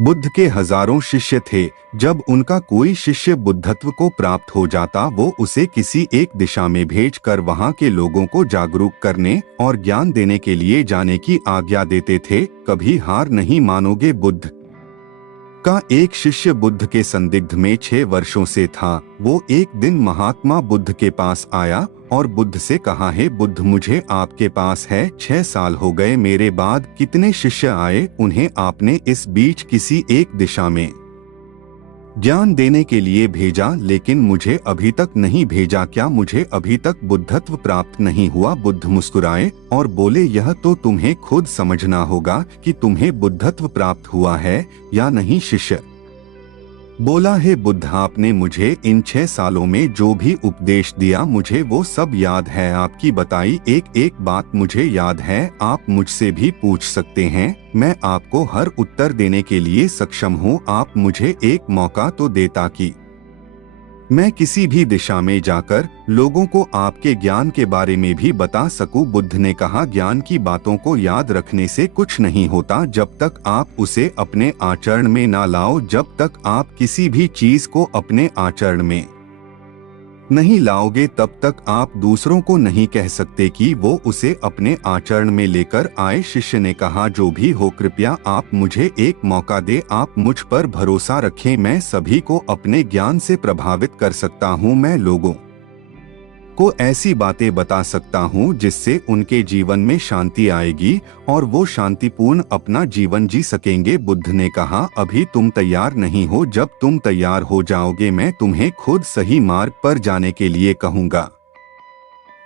बुद्ध के हजारों शिष्य थे। जब उनका कोई शिष्य बुद्धत्व को प्राप्त हो जाता वो उसे किसी एक दिशा में भेजकर वहां के लोगों को जागरूक करने और ज्ञान देने के लिए जाने की आज्ञा देते थे। कभी हार नहीं मानोगे। बुद्ध का एक शिष्य बुद्ध के संदिग्ध में 6 वर्षों से था। वो एक दिन महात्मा बुद्ध के पास आया और बुद्ध से कहा, है बुद्ध, मुझे आपके पास है 6 साल हो गए। मेरे बाद कितने शिष्य आए, उन्हें आपने इस बीच किसी एक दिशा में ज्ञान देने के लिए भेजा, लेकिन मुझे अभी तक नहीं भेजा। क्या मुझे अभी तक बुद्धत्व प्राप्त नहीं हुआ? बुद्ध मुस्कुराए और बोले, यह तो तुम्हें खुद समझना होगा कि तुम्हें बुद्धत्व प्राप्त हुआ है या नहीं। शिष्य बोला, है बुद्ध, आपने मुझे इन 6 सालों में जो भी उपदेश दिया मुझे वो सब याद है। आपकी बताई एक एक बात मुझे याद है। आप मुझसे भी पूछ सकते हैं, मैं आपको हर उत्तर देने के लिए सक्षम हूँ। आप मुझे एक मौका तो दे ताकि मैं किसी भी दिशा में जाकर लोगों को आपके ज्ञान के बारे में भी बता सकूं। बुद्ध ने कहा, ज्ञान की बातों को याद रखने से कुछ नहीं होता जब तक आप उसे अपने आचरण में ना लाओ। जब तक आप किसी भी चीज को अपने आचरण में नहीं लाओगे तब तक आप दूसरों को नहीं कह सकते कि वो उसे अपने आचरण में लेकर आए। शिष्य ने कहा, जो भी हो कृपया आप मुझे एक मौका दे। आप मुझ पर भरोसा रखें, मैं सभी को अपने ज्ञान से प्रभावित कर सकता हूँ। मैं लोगों को ऐसी बातें बता सकता हूँ जिससे उनके जीवन में शांति आएगी और वो शांतिपूर्ण अपना जीवन जी सकेंगे। बुद्ध ने कहा, अभी तुम तैयार नहीं हो। जब तुम तैयार हो जाओगे मैं तुम्हें खुद सही मार्ग पर जाने के लिए कहूँगा।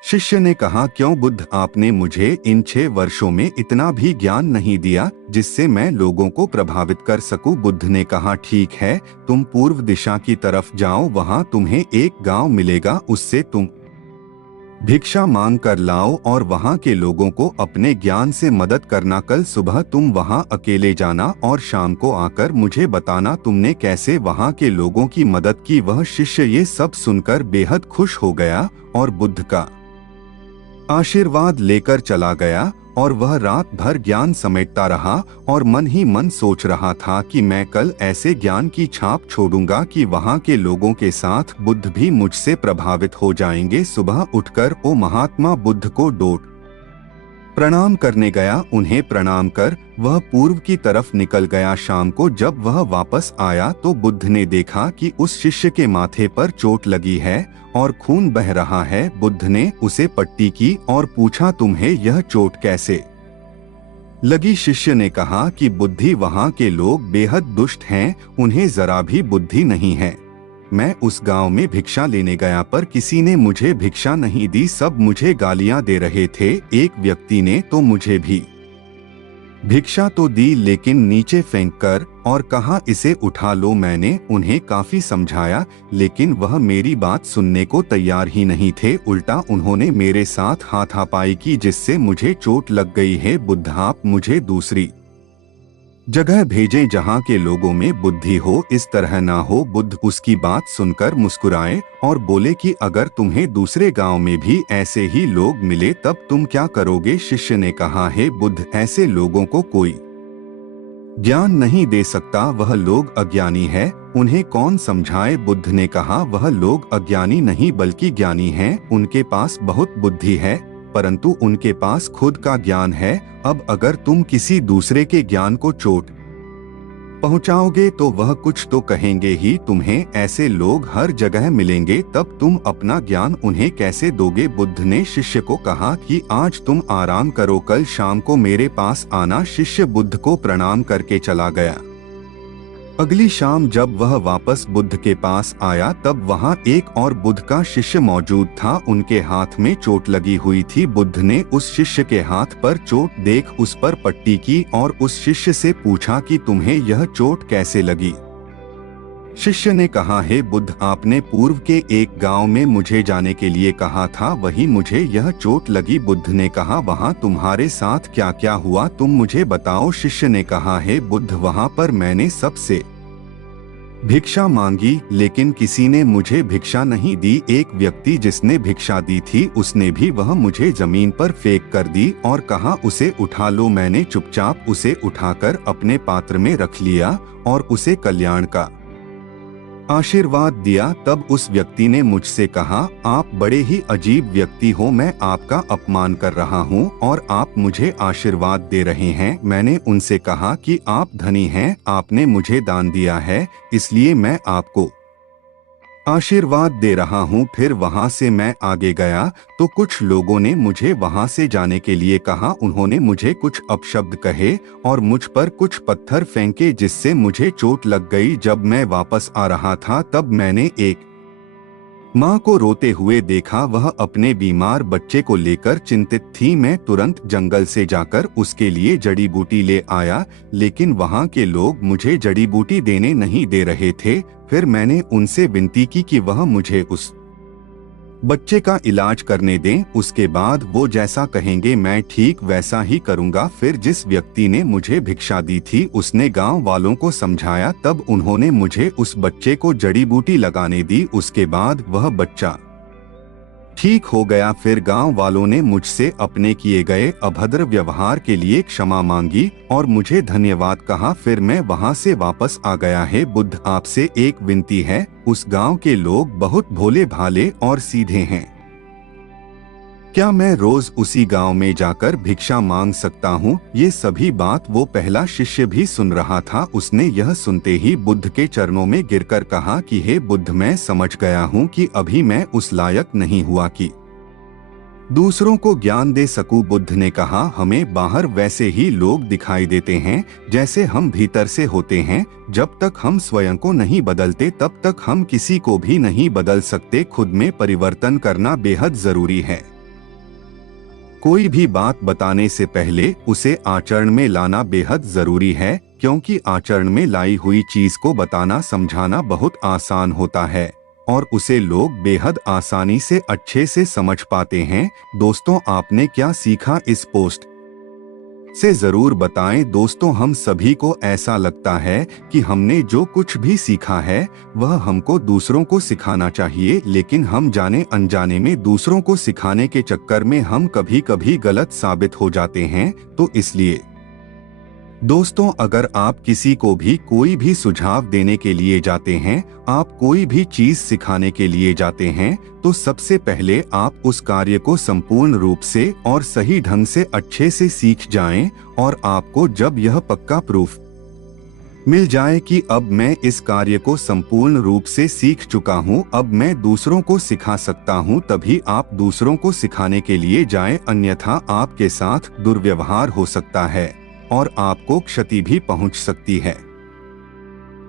शिष्य ने कहा, क्यों बुद्ध, आपने मुझे इन 6 वर्षों में इतना भी ज्ञान नहीं दिया जिससे मैं लोगों को प्रभावित कर सकूं। बुद्ध ने कहा, ठीक है, तुम पूर्व दिशा की तरफ जाओ, वहां तुम्हें एक गांव मिलेगा, उससे तुम भिक्षा मांग कर लाओ और वहां के लोगों को अपने ज्ञान से मदद करना। कल सुबह तुम वहां अकेले जाना और शाम को आकर मुझे बताना तुमने कैसे वहां के लोगों की मदद की। वह शिष्य ये सब सुनकर बेहद खुश हो गया और बुद्ध का आशीर्वाद लेकर चला गया और वह रात भर ज्ञान समेटता रहा और मन ही मन सोच रहा था कि मैं कल ऐसे ज्ञान की छाप छोड़ूंगा कि वहां के लोगों के साथ बुद्ध भी मुझसे प्रभावित हो जाएंगे। सुबह उठकर वो महात्मा बुद्ध को डोट प्रणाम करने गया। उन्हें प्रणाम कर वह पूर्व की तरफ निकल गया। शाम को जब वह वापस आया तो बुद्ध ने देखा कि उस शिष्य के माथे पर चोट लगी है और खून बह रहा है। बुद्ध ने उसे पट्टी की और पूछा, तुम्हें यह चोट कैसे लगी? शिष्य ने कहा कि बुद्धि, वहां के लोग बेहद दुष्ट हैं, उन्हें जरा भी बुद्धि नहीं है। मैं उस गांव में भिक्षा लेने गया पर किसी ने मुझे भिक्षा नहीं दी, सब मुझे गालियां दे रहे थे। एक व्यक्ति ने तो मुझे भी भिक्षा तो दी लेकिन नीचे फेंक कर और कहा, इसे उठा लो। मैंने उन्हें काफी समझाया लेकिन वह मेरी बात सुनने को तैयार ही नहीं थे। उल्टा उन्होंने मेरे साथ हाथापाई की जिससे मुझे चोट लग गई है। बुद्ध, आप मुझे दूसरी जगह भेजें जहां के लोगों में बुद्धि हो, इस तरह ना हो। बुद्ध उसकी बात सुनकर मुस्कुराए और बोले कि अगर तुम्हें दूसरे गांव में भी ऐसे ही लोग मिले तब तुम क्या करोगे? शिष्य ने कहा, है बुद्ध, ऐसे लोगों को कोई ज्ञान नहीं दे सकता, वह लोग अज्ञानी है, उन्हें कौन समझाए? बुद्ध ने कहा, वह लोग अज्ञानी नहीं बल्कि ज्ञानी हैं, उनके पास बहुत बुद्धि है परंतु उनके पास खुद का ज्ञान है। अब अगर तुम किसी दूसरे के ज्ञान को चोट पहुंचाओगे तो वह कुछ तो कहेंगे ही। तुम्हें ऐसे लोग हर जगह मिलेंगे, तब तुम अपना ज्ञान उन्हें कैसे दोगे? बुद्ध ने शिष्य को कहा कि आज तुम आराम करो, कल शाम को मेरे पास आना। शिष्य बुद्ध को प्रणाम करके चला गया। अगली शाम जब वह वापस बुद्ध के पास आया तब वहां एक और बुद्ध का शिष्य मौजूद था। उनके हाथ में चोट लगी हुई थी। बुद्ध ने उस शिष्य के हाथ पर चोट देख उस पर पट्टी की और उस शिष्य से पूछा कि तुम्हें यह चोट कैसे लगी? शिष्य ने कहा, हे बुद्ध, आपने पूर्व के एक गांव में मुझे जाने के लिए कहा था, वही मुझे यह चोट लगी। बुद्ध ने कहा, वहां तुम्हारे साथ क्या क्या हुआ, तुम मुझे बताओ। शिष्य ने कहा, हे बुद्ध, वहां पर मैंने सबसे भिक्षा मांगी, लेकिन किसी ने मुझे भिक्षा नहीं दी। एक व्यक्ति जिसने भिक्षा दी थी उसने भी वह मुझे जमीन पर फेंक कर दी और कहा उसे उठा लो। मैंने चुपचाप उसे उठाकर अपने पात्र में रख लिया और उसे कल्याण का आशीर्वाद दिया। तब उस व्यक्ति ने मुझसे कहा, आप बड़े ही अजीब व्यक्ति हो, मैं आपका अपमान कर रहा हूँ और आप मुझे आशीर्वाद दे रहे हैं। मैंने उनसे कहा कि आप धनी हैं, आपने मुझे दान दिया है, इसलिए मैं आपको आशीर्वाद दे रहा हूँ। फिर वहाँ से मैं आगे गया तो कुछ लोगों ने मुझे वहाँ से जाने के लिए कहा। उन्होंने मुझे कुछ अपशब्द कहे और मुझ पर कुछ पत्थर फेंके जिससे मुझे चोट लग गई। जब मैं वापस आ रहा था तब मैंने एक माँ को रोते हुए देखा। वह अपने बीमार बच्चे को लेकर चिंतित थी। मैं तुरंत जंगल से जाकर उसके लिए जड़ी बूटी ले आया, लेकिन वहाँ के लोग मुझे जड़ी बूटी देने नहीं दे रहे थे। फिर मैंने उनसे विनती की कि वह मुझे उस बच्चे का इलाज करने दें। उसके बाद वो जैसा कहेंगे मैं ठीक वैसा ही करूँगा। फिर जिस व्यक्ति ने मुझे भिक्षा दी थी उसने गांव वालों को समझाया, तब उन्होंने मुझे उस बच्चे को जड़ी बूटी लगाने दी। उसके बाद वह बच्चा ठीक हो गया। फिर गांव वालों ने मुझसे अपने किए गए अभद्र व्यवहार के लिए क्षमा मांगी और मुझे धन्यवाद कहा। फिर मैं वहां से वापस आ गया। है बुद्ध, आपसे एक विनती है, उस गांव के लोग बहुत भोले भाले और सीधे हैं। क्या मैं रोज उसी गांव में जाकर भिक्षा मांग सकता हूँ? ये सभी बात वो पहला शिष्य भी सुन रहा था। उसने यह सुनते ही बुद्ध के चरणों में गिरकर कहा कि हे बुद्ध, मैं समझ गया हूँ कि अभी मैं उस लायक नहीं हुआ कि दूसरों को ज्ञान दे सकूं। बुद्ध ने कहा, हमें बाहर वैसे ही लोग दिखाई देते हैं जैसे हम भीतर से होते हैं। जब तक हम स्वयं को नहीं बदलते तब तक हम किसी को भी नहीं बदल सकते। खुद में परिवर्तन करना बेहद जरूरी है। कोई भी बात बताने से पहले उसे आचरण में लाना बेहद जरूरी है, क्योंकि आचरण में लाई हुई चीज को बताना समझाना बहुत आसान होता है और उसे लोग बेहद आसानी से अच्छे से समझ पाते हैं। दोस्तों, आपने क्या सीखा इस पोस्ट से जरूर बताएं। दोस्तों, हम सभी को ऐसा लगता है कि हमने जो कुछ भी सीखा है वह हमको दूसरों को सिखाना चाहिए, लेकिन हम जाने अनजाने में दूसरों को सिखाने के चक्कर में हम कभी कभी गलत साबित हो जाते हैं। तो इसलिए दोस्तों, अगर आप किसी को भी कोई भी सुझाव देने के लिए जाते हैं, आप कोई भी चीज सिखाने के लिए जाते हैं, तो सबसे पहले आप उस कार्य को संपूर्ण रूप से और सही ढंग से अच्छे से सीख जाएं और आपको जब यह पक्का प्रूफ मिल जाए कि अब मैं इस कार्य को संपूर्ण रूप से सीख चुका हूं, अब मैं दूसरों को सिखा सकता हूं, तभी आप दूसरों को सिखाने के लिए जाएं। अन्यथा आपके साथ दुर्व्यवहार हो सकता है और आपको क्षति भी पहुंच सकती है।